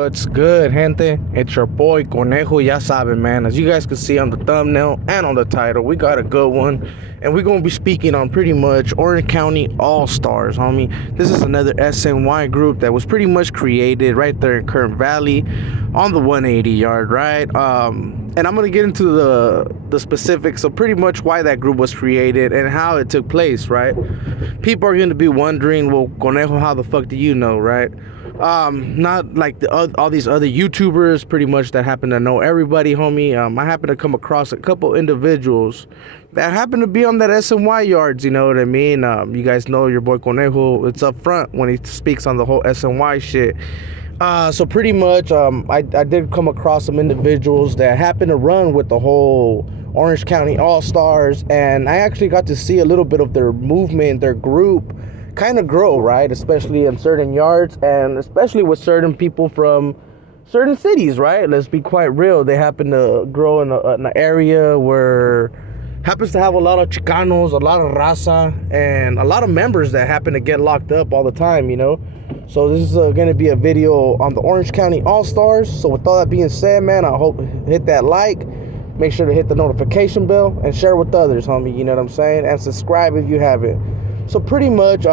What's good, gente? It's your boy Conejo, ya saben, man. As you guys can see on the thumbnail and on the title, we got a good one. And we're going to be speaking on pretty much Orange County All-Stars, homie. This is another SNY group that was pretty much created right there in Kern Valley on the 180 yard, right? And I'm going to get into the specifics of pretty much why that group was created and how it took place, right? People are going to be wondering, well, Conejo, how the fuck do you know, right? Not like all these other YouTubers pretty much that happen to know everybody, homie. I happen to come across a couple individuals that happen to be on that SNY yards, you know what I mean? You guys know your boy Conejo, it's up front when he speaks on the whole SNY shit. So pretty much, I did come across some individuals that happen to run with the whole Orange County All-Stars, and I actually got to see a little bit of their movement, their group, kind of grow, right? Especially in certain yards and especially with certain people from certain cities, right? Let's be quite real. They happen to grow in an area where happens to have a lot of Chicanos, a lot of raza, and a lot of members that happen to get locked up all the time, you know? So this is going to be a video on the Orange County All-Stars. So with all that being said, man, I hope hit that like, make sure to hit the notification bell, and share with others, homie, you know what I'm saying? And subscribe if you haven't. So pretty much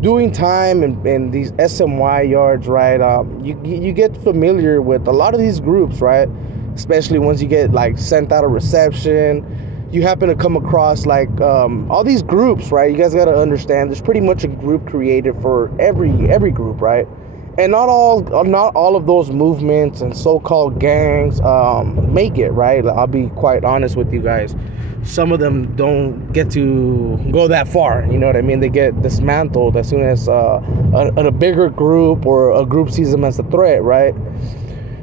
doing time in these SNY yards, right, you get familiar with a lot of these groups, right? Especially once you get like sent out a reception, you happen to come across like all these groups, right? You guys got to understand there's pretty much a group created for every group, right? And not all of those movements and so-called gangs make it, right? I'll be quite honest with you guys. Some of them don't get to go that far, you know what I mean? They get dismantled as soon as a bigger group or a group sees them as a threat, right?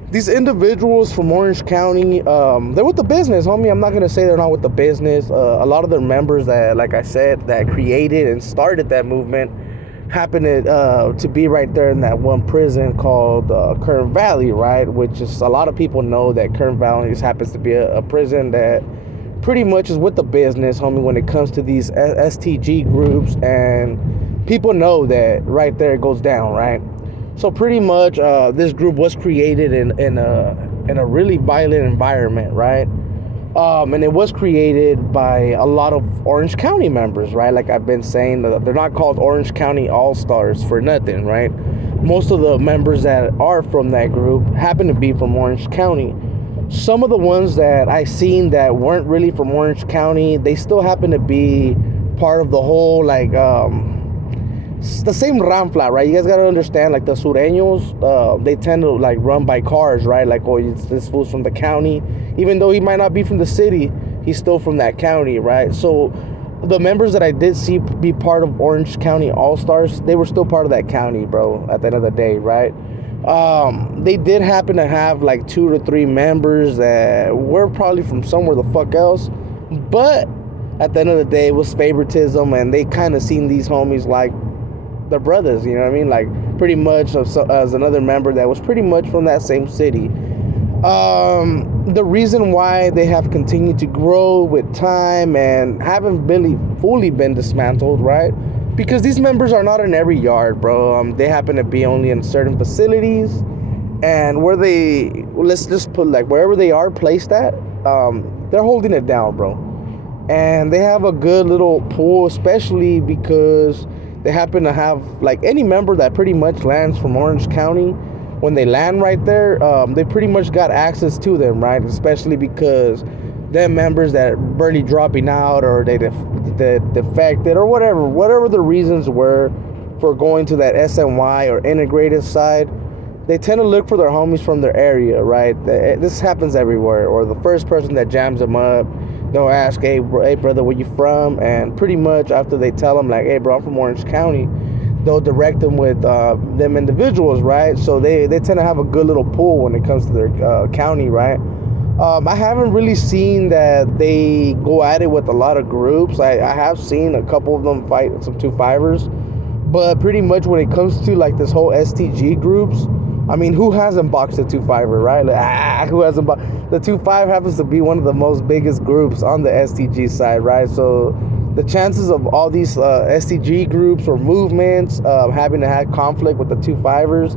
These individuals from Orange County, they're with the business, homie. I'm not going to say they're not with the business. A lot of their members that, like I said, that created and started that movement happen to be right there in that one prison called Kern Valley, right? Which is, a lot of people know that Kern Valley happens to be a prison that pretty much is with the business, homie, when it comes to these STG groups, and people know that right there it goes down, right? So pretty much this group was created in a really violent environment, right? And it was created by a lot of Orange County members, right? Like I've been saying, they're not called Orange County All-Stars for nothing, right? Most of the members that are from that group happen to be from Orange County. Some of the ones that I seen that weren't really from Orange County, they still happen to be part of the whole, like, the same Ramfla, right? You guys gotta understand, like, the Sureños, they tend to, like, run by cars, right? Like, oh, this fool's from the county. Even though he might not be from the city, he's still from that county, right? So the members that I did see be part of Orange County All-Stars, they were still part of that county, bro, at the end of the day, right? They did happen to have like 2 to 3 members that were probably from somewhere the fuck else, but at the end of the day it was favoritism, and they kind of seen these homies like their brothers, you know what I mean? Like pretty much as another member that was pretty much from that same city. The reason why they have continued to grow with time and haven't really fully been dismantled, right? Because these members are not in every yard, bro. They happen to be only in certain facilities, and let's just put, like, wherever they are placed at, they're holding it down, bro. And they have a good little pool, especially because they happen to have, like, any member that pretty much lands from Orange County, when they land right there, they pretty much got access to them, right? Especially because them members that are barely dropping out, or they defected, or whatever the reasons were for going to that SNY or integrated side, they tend to look for their homies from their area, right? This happens everywhere. Or the first person that jams them up, they'll ask, hey brother, where you from? And pretty much after they tell them, like, hey bro, I'm from Orange County, they'll direct them with them individuals, right? So they tend to have a good little pool when it comes to their county, right? I haven't really seen that they go at it with a lot of groups. I have seen a couple of them fight some 2-5ers, but pretty much when it comes to like this whole STG groups, I mean, who hasn't boxed a 2-5er, right? Like, who hasn't boxed? The 2-5 happens to be one of the most biggest groups on the STG side, right? So the chances of all these STG groups or movements having to have conflict with the 2-5ers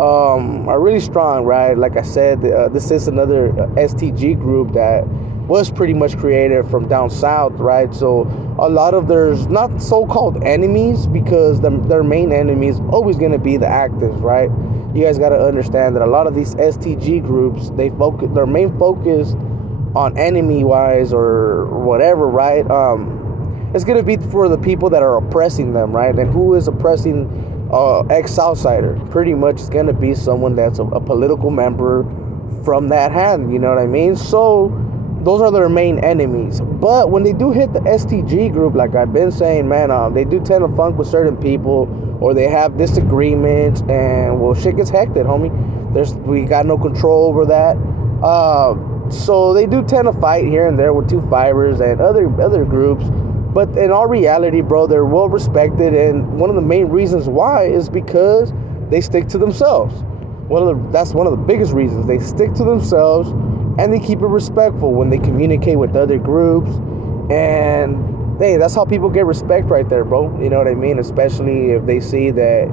are really strong, right? Like I said, this is another STG group that was pretty much created from down south, right? So a lot of there's not so-called enemies, because their main enemy is always going to be the actives, right? You guys got to understand that a lot of these STG groups, their main focus on enemy-wise or whatever, right? It's going to be for the people that are oppressing them, right? And who is oppressing ex-Southsider? Pretty much it's going to be someone that's a political member from that hand, you know what I mean? So those are their main enemies. But when they do hit the STG group, like I've been saying, man, they do tend to funk with certain people, or they have disagreements, and well, shit gets hectic, homie. We got no control over that. So they do tend to fight here and there with 2-5ers and other groups. But in all reality, bro, they're well respected, and one of the main reasons why is because they stick to themselves. That's one of the biggest reasons. They stick to themselves, and they keep it respectful when they communicate with other groups. And hey, that's how people get respect right there, bro. You know what I mean? Especially if they see that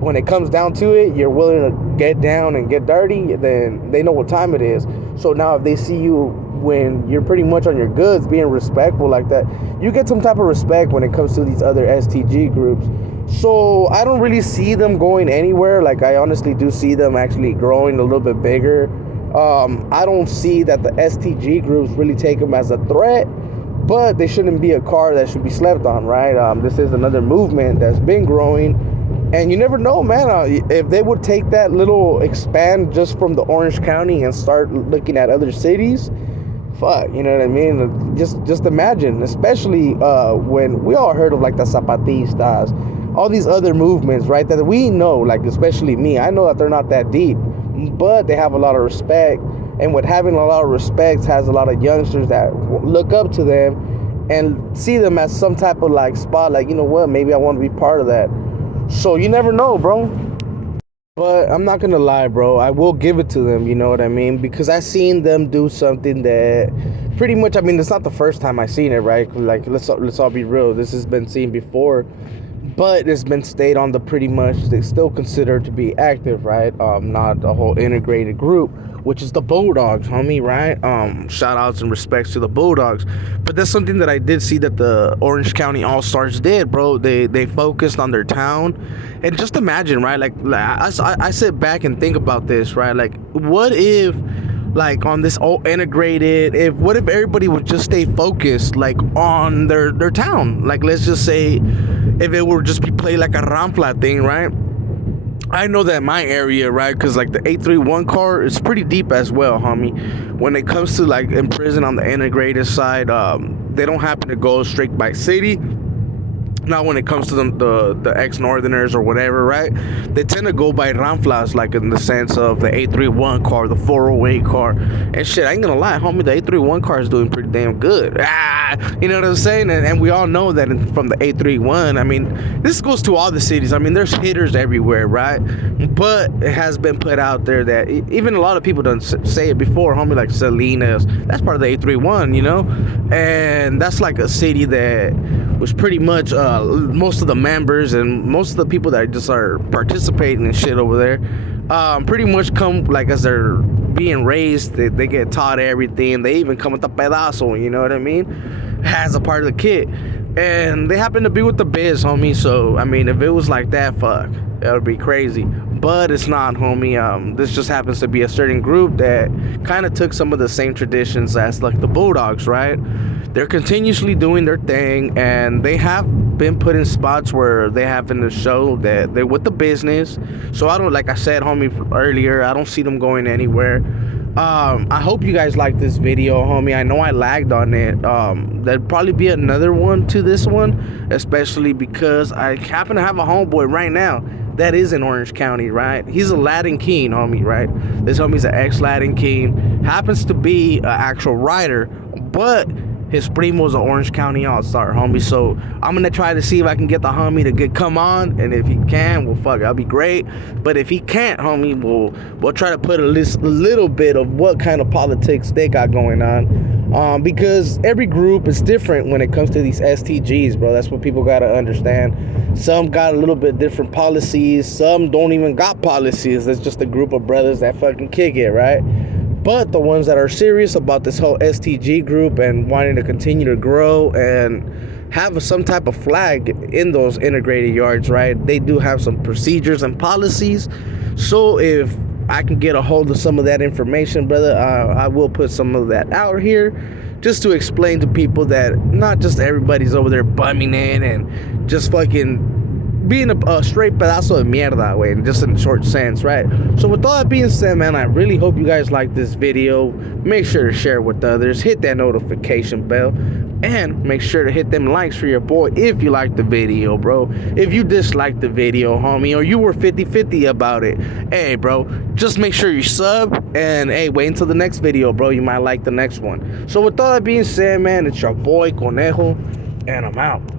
when it comes down to it, you're willing to get down and get dirty, then they know what time it is. So now if they see you when you're pretty much on your goods, being respectful like that, you get some type of respect when it comes to these other STG groups. So I don't really see them going anywhere. Like, I honestly do see them actually growing a little bit bigger. I don't see that the STG groups really take them as a threat, but they shouldn't be a car that should be slept on, right? This is another movement that's been growing, and you never know, man. If they would take that little expand just from the Orange County and start looking at other cities, fuck, you know what I mean? Just imagine, especially when we all heard of like the Zapatistas, all these other movements, right? That we know, like especially me, I know that they're not that deep, but they have a lot of respect. And with having a lot of respect has a lot of youngsters that look up to them and see them as some type of like spot, like, you know what, maybe I want to be part of that. So you never know, bro. But I'm not gonna lie, bro, I will give it to them, you know what I mean? Because I seen them do something that pretty much, I mean, it's not the first time I seen it, right? Like, let's all be real, this has been seen before, but it's been stayed on the pretty much, they still consider to be active, right? Not a whole integrated group, which is the Bulldogs, homie, right? Shout outs and respects to the Bulldogs. But that's something that I did see that the Orange County All-Stars did, bro. They focused on their town. And just imagine, right? Like I sit back and think about this, right? Like, what if, like, on this all integrated, what if everybody would just stay focused, like, on their town? Like, let's just say if it would just be played like a ramfla thing, right? I know that my area, right, because like the 831 car is pretty deep as well, homie. When it comes to like in prison on the integrated side, they don't happen to go straight by city. Not when it comes to the ex-northerners or whatever, right? They tend to go by ramflas, like in the sense of the 831 car, the 408 car. And shit, I ain't gonna lie, homie, the 831 car is doing pretty damn good. You know what I'm saying? And we all know that from the 831, I mean, this goes to all the cities. I mean, there's hitters everywhere, right? But it has been put out there that even a lot of people don't say it before, homie, like Salinas, that's part of the 831, you know? And that's like a city that was pretty much most of the members and most of the people that just are participating and shit over there pretty much come like as they're being raised. They get taught everything. They even come with a pedazo, you know what I mean, as a part of the kit. And they happen to be with the biz, homie. So I mean, if it was like that, fuck, that would be crazy. But it's not, homie. This just happens to be a certain group that kind of took some of the same traditions as like the Bulldogs, right? They're continuously doing their thing, and they have been put in spots where they happen to show that they're with the business. So I don't, like I said, homie, earlier, I don't see them going anywhere. I hope you guys like this video, homie. I know I lagged on it. There'll probably be another one to this one, especially because I happen to have a homeboy right now that is in Orange County, right? He's a Latin King, homie, right? This homie's an ex-Latin King. Happens to be an actual rider, but his primo's an Orange County All-Star, homie. So I'm gonna try to see if I can get the homie to come on, and if he can, well, fuck, that'll be great. But if he can't, homie, we'll try to put a little bit of what kind of politics they got going on. Because every group is different when it comes to these STGs, bro. That's what people got to understand. Some got a little bit different policies. Some don't even got policies. That's just a group of brothers that fucking kick it, right? But the ones that are serious about this whole STG group and wanting to continue to grow and have some type of flag in those integrated yards, right? They do have some procedures and policies. So if I can get a hold of some of that information, brother, I will put some of that out here just to explain to people that not just everybody's over there bumming in and just fucking being a straight pedazo de mierda, way, just in a short sense, right? So with all that being said, man, I really hope you guys like this video. Make sure to share with others, hit that notification bell, and make sure to hit them likes for your boy if you like the video, bro. If you dislike the video, homie, or you were 50-50 about it, hey, bro, just make sure you sub, and hey, wait until the next video, bro. You might like the next one. So with all that being said, man, it's your boy Conejo, and I'm out.